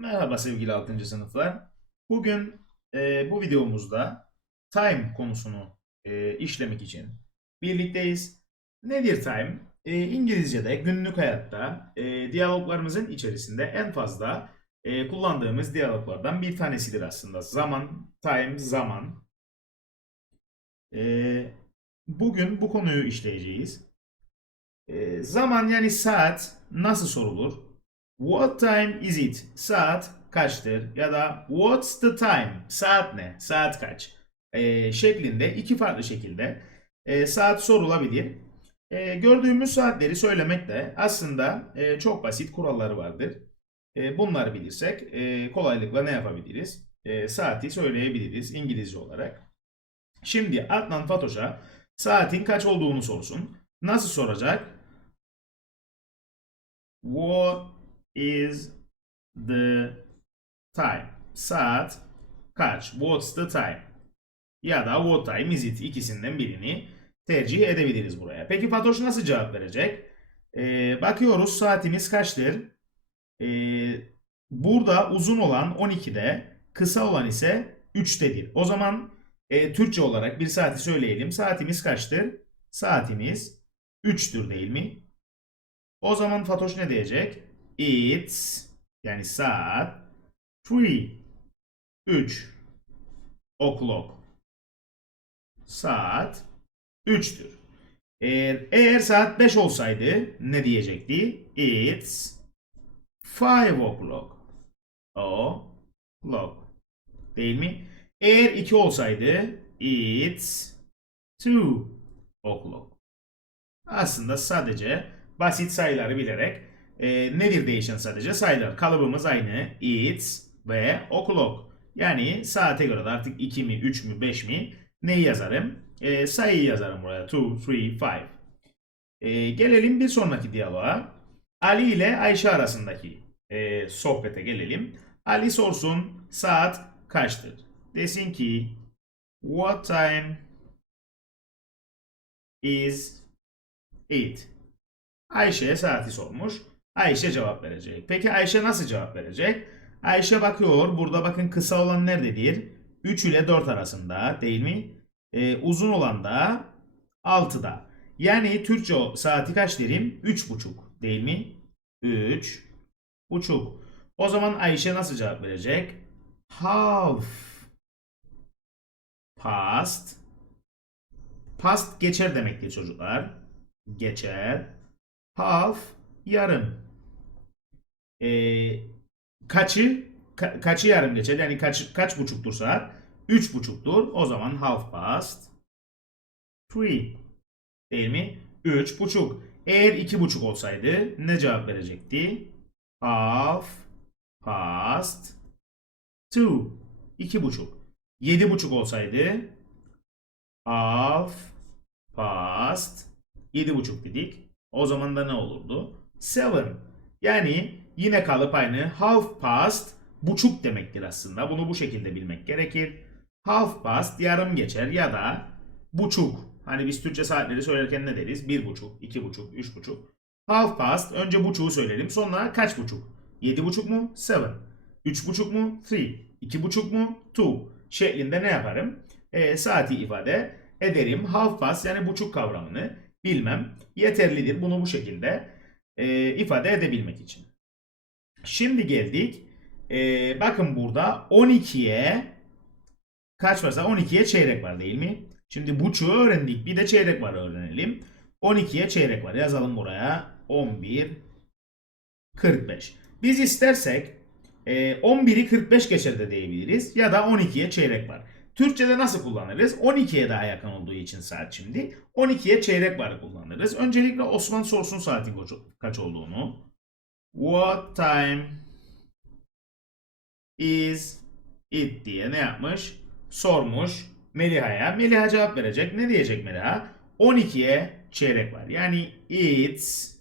Merhaba sevgili 6. sınıflar. Bugün e, bu videomuzda time konusunu e, işlemek için birlikteyiz. Nedir time? E, İngilizce'de günlük hayatta e, diyaloglarımızın içerisinde en fazla e, kullandığımız diyaloglardan bir tanesidir aslında. Zaman, time, zaman. E, bugün bu konuyu işleyeceğiz. E, zaman yani saat nasıl sorulur? What time is it? Saat kaçtır? Ya da what's the time? Saat ne? Saat kaç? Ee, şeklinde iki farklı şekilde e, saat sorulabilir. E, gördüğümüz saatleri söylemek de aslında e, çok basit kuralları vardır. E, bunları bilirsek e, kolaylıkla ne yapabiliriz? E, saati söyleyebiliriz İngilizce olarak. Şimdi Adnan Fatoş'a saatin kaç olduğunu sorsun. Nasıl soracak? What is the time? Saat kaç? What's the time? Ya da what time is it? İkisinden birini tercih edebiliriz buraya. Peki Fatoş nasıl cevap verecek? Ee, bakıyoruz saatimiz kaçtır? Ee, burada uzun olan 12'de, kısa olan ise 3'tedir. O zaman e, Türkçe olarak bir saati söyleyelim. Saatimiz kaçtır? Saatimiz 3'tür değil mi? O zaman Fatoş ne diyecek? It's yani saat 3 3 o'clock saat 3'tür. Eğer, eğer saat 5 olsaydı ne diyecekti? It's 5 o'clock. O'clock. Değil mi? Eğer 2 olsaydı it's 2 o'clock. Aslında sadece basit sayıları bilerek e, nedir değişen sadece sayılar. Kalıbımız aynı. It's ve o'clock. Yani saate göre de artık 2 mi, 3 mü, 5 mi neyi yazarım? E, sayıyı yazarım buraya. 2, 3, 5. E, gelelim bir sonraki diyaloğa. Ali ile Ayşe arasındaki e, sohbete gelelim. Ali sorsun saat kaçtır? Desin ki What time is it? Ayşe'ye saati sormuş. Ayşe cevap verecek. Peki Ayşe nasıl cevap verecek? Ayşe bakıyor. Burada bakın kısa olan nerededir? 3 ile 4 arasında değil mi? Ee, uzun olan da 6'da. Yani Türkçe saati kaç derim? 3,5 değil mi? 3 buçuk. O zaman Ayşe nasıl cevap verecek? Half past past geçer demektir çocuklar. Geçer. Half yarım. Ee, kaçı ka- kaçı yarım geçer? Yani kaç kaç buçuktur saat? Üç buçuktur. O zaman half past three. Değil mi? Üç buçuk. Eğer iki buçuk olsaydı ne cevap verecekti? Half past two. İki buçuk. Yedi buçuk olsaydı half past yedi buçuk dedik. O zaman da ne olurdu? Seven. Yani yine kalıp aynı half past buçuk demektir aslında. Bunu bu şekilde bilmek gerekir. Half past yarım geçer ya da buçuk. Hani biz Türkçe saatleri söylerken ne deriz? Bir buçuk, iki buçuk, üç buçuk. Half past önce buçuğu söylerim. Sonra kaç buçuk? Yedi buçuk mu? Seven. Üç buçuk mu? Three. İki buçuk mu? Two. Şeklinde ne yaparım? E, saati ifade ederim. Half past yani buçuk kavramını bilmem yeterlidir. Bunu bu şekilde e, ifade edebilmek için. Şimdi geldik. E, bakın burada 12'ye kaç varsa 12'ye çeyrek var değil mi? Şimdi buçuğu öğrendik. Bir de çeyrek var öğrenelim. 12'ye çeyrek var. Yazalım buraya. 11 45. Biz istersek e, 11'i 45 geçer de diyebiliriz. Ya da 12'ye çeyrek var. Türkçe'de nasıl kullanırız? 12'ye daha yakın olduğu için saat şimdi. 12'ye çeyrek var kullanırız. Öncelikle Osman sorsun saatin kaç- olduğunu. What time is it diye ne yapmış? Sormuş Meliha'ya. Meliha cevap verecek. Ne diyecek Meliha? 12'ye çeyrek var. Yani it's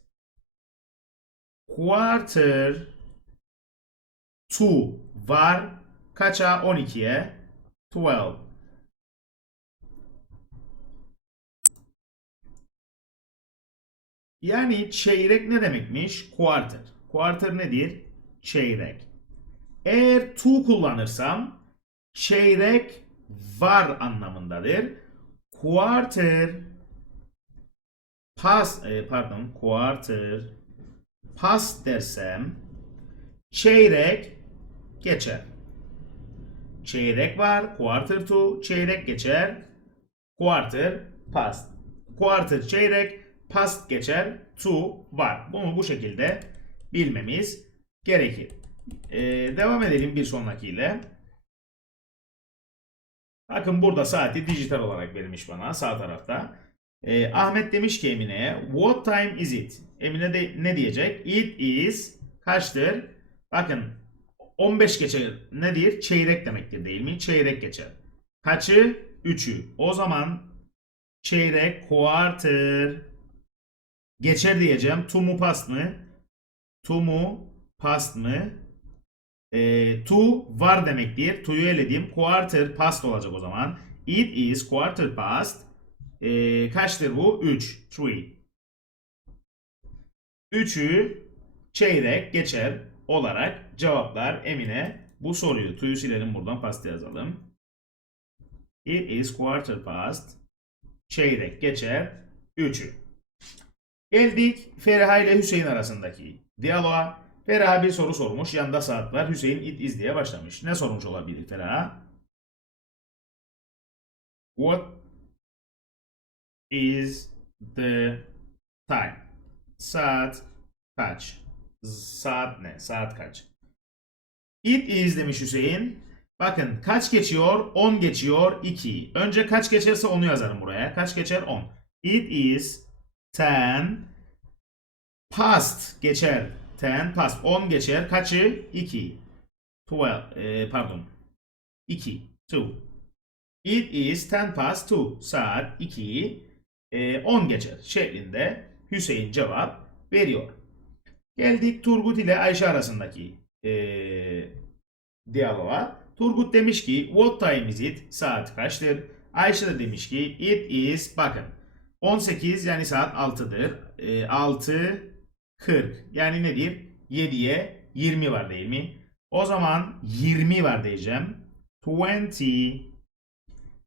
quarter to var. Kaça? 12'ye 12. Yani çeyrek ne demekmiş? Quarter. Quarter nedir? Çeyrek. Eğer to kullanırsam çeyrek var anlamındadır. Quarter pas e, pardon quarter pas dersem çeyrek geçer. Çeyrek var. Quarter to çeyrek geçer. Quarter past. Quarter çeyrek past geçer. To var. Bunu bu şekilde bilmemiz gerekir. Ee, devam edelim bir sonrakiyle. Bakın burada saati dijital olarak verilmiş bana sağ tarafta. Ee, Ahmet demiş ki Emine'ye What time is it? Emine de ne diyecek? It is kaçtır? Bakın 15 geçe nedir? Çeyrek demektir değil mi? Çeyrek geçer. Kaçı? 3'ü. O zaman çeyrek quarter geçer diyeceğim. To mu past mı? To mu past mı? E, to var demektir. To'yu eledim. Quarter past olacak o zaman. It is quarter past. E, kaçtır bu? 3. 3. 3'ü çeyrek geçer olarak cevaplar Emine bu soruyu. To'yu silelim buradan past yazalım. It is quarter past. Çeyrek geçer 3'ü. Geldik Feriha ile Hüseyin arasındaki diyaloğa. Feriha bir soru sormuş. Yanında saat var. Hüseyin it is diye başlamış. Ne sormuş olabilir Feriha? What is the time? Saat kaç? Saat ne? Saat kaç? It is demiş Hüseyin. Bakın kaç geçiyor? 10 geçiyor 2. Önce kaç geçerse onu yazarım buraya. Kaç geçer? 10. It is 10 past geçer. 10 past 10 geçer. Kaçı? 2. 12 e, pardon. 2. 2. It is 10 past 2. Saat 2. E, 10 geçer şeklinde Hüseyin cevap veriyor. Geldik Turgut ile Ayşe arasındaki e, diyaloğa. Turgut demiş ki what time is it? Saat kaçtır? Ayşe de demiş ki it is bakın 18 yani saat 6'dır. E, 6 40 yani nedir? 7'ye 20 var değil mi? O zaman 20 var diyeceğim. 20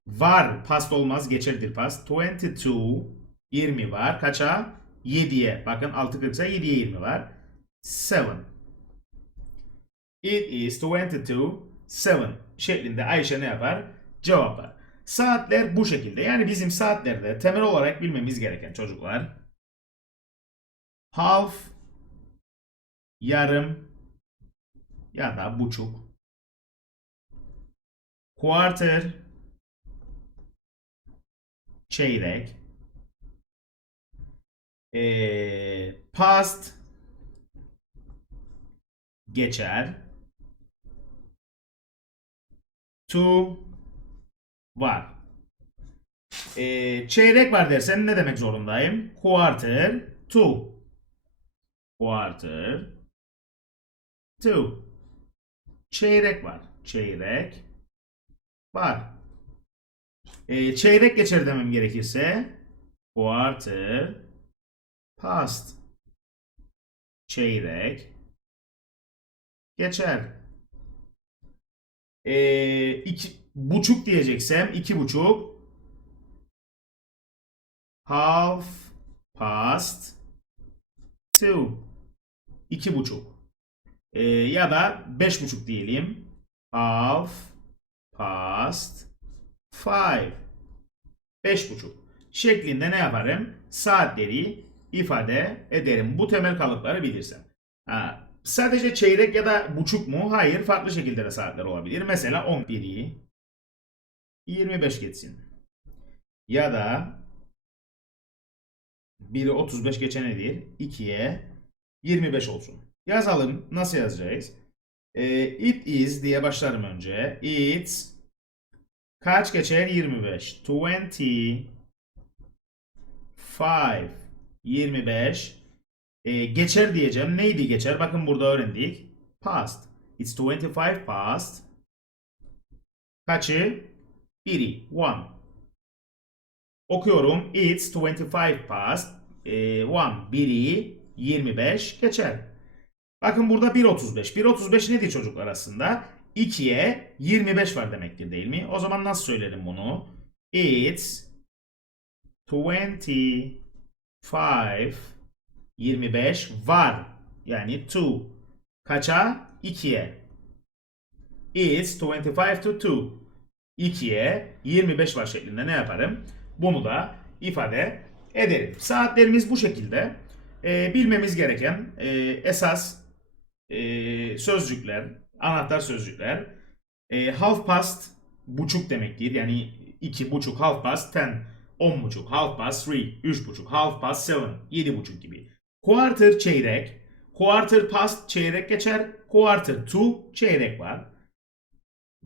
var past olmaz geçerdir past. 22 20 var. Kaça? 7'ye. Bakın 6 40 ise 7'ye 20 var. 7 It is 22 7 şeklinde Ayşe ne yapar? Cevaplar. Saatler bu şekilde. Yani bizim saatlerde temel olarak bilmemiz gereken çocuklar half yarım ya da buçuk quarter çeyrek ee, past geçer to var. Ee, çeyrek var dersen ne demek zorundayım? Quarter to. Quarter to. Çeyrek var. Çeyrek var. Ee, çeyrek geçer demem gerekirse quarter past. Çeyrek geçer. Ee, iki, buçuk diyeceksem iki buçuk. Half past two. İki buçuk. Ee, ya da beş buçuk diyelim. Half past five. Beş buçuk. Şeklinde ne yaparım? Saatleri ifade ederim. Bu temel kalıpları bilirsem. Ha, sadece çeyrek ya da buçuk mu hayır farklı şekilde de saatler olabilir mesela 11'i 25 geçsin ya da 1'i 35 geçe nedir? 2'ye 25 olsun. Yazalım. Nasıl yazacağız? Ee, it is diye başlarım önce. It's kaç geçer? 25. 25 25 Ee, geçer diyeceğim. Neydi geçer? Bakın burada öğrendik. Past. It's 25 past. Kaçı? 1'i. 1. Okuyorum. It's 25 past. E, 1. 1'i 25 geçer. Bakın burada 1.35. 1.35 nedir çocuklar aslında? 2'ye 25 var demektir değil mi? O zaman nasıl söylerim bunu? It's 25 25 var. Yani 2. Kaça? 2'ye. It's 25 to 2. 2'ye 25 var şeklinde ne yaparım? Bunu da ifade ederim. Saatlerimiz bu şekilde. Ee, bilmemiz gereken e, esas e, sözcükler, anahtar sözcükler. E, half past buçuk demektir. Yani iki buçuk, half past ten, on buçuk, half past three, üç buçuk, half past seven, yedi buçuk gibi. Quarter çeyrek, quarter past çeyrek geçer, quarter to çeyrek var.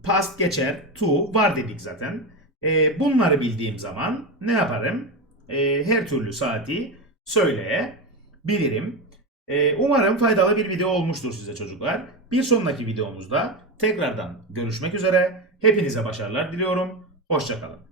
Past geçer, to var dedik zaten. E, bunları bildiğim zaman ne yaparım? E, her türlü saati söyleyebilirim. E, umarım faydalı bir video olmuştur size çocuklar. Bir sonraki videomuzda tekrardan görüşmek üzere. Hepinize başarılar diliyorum. Hoşçakalın.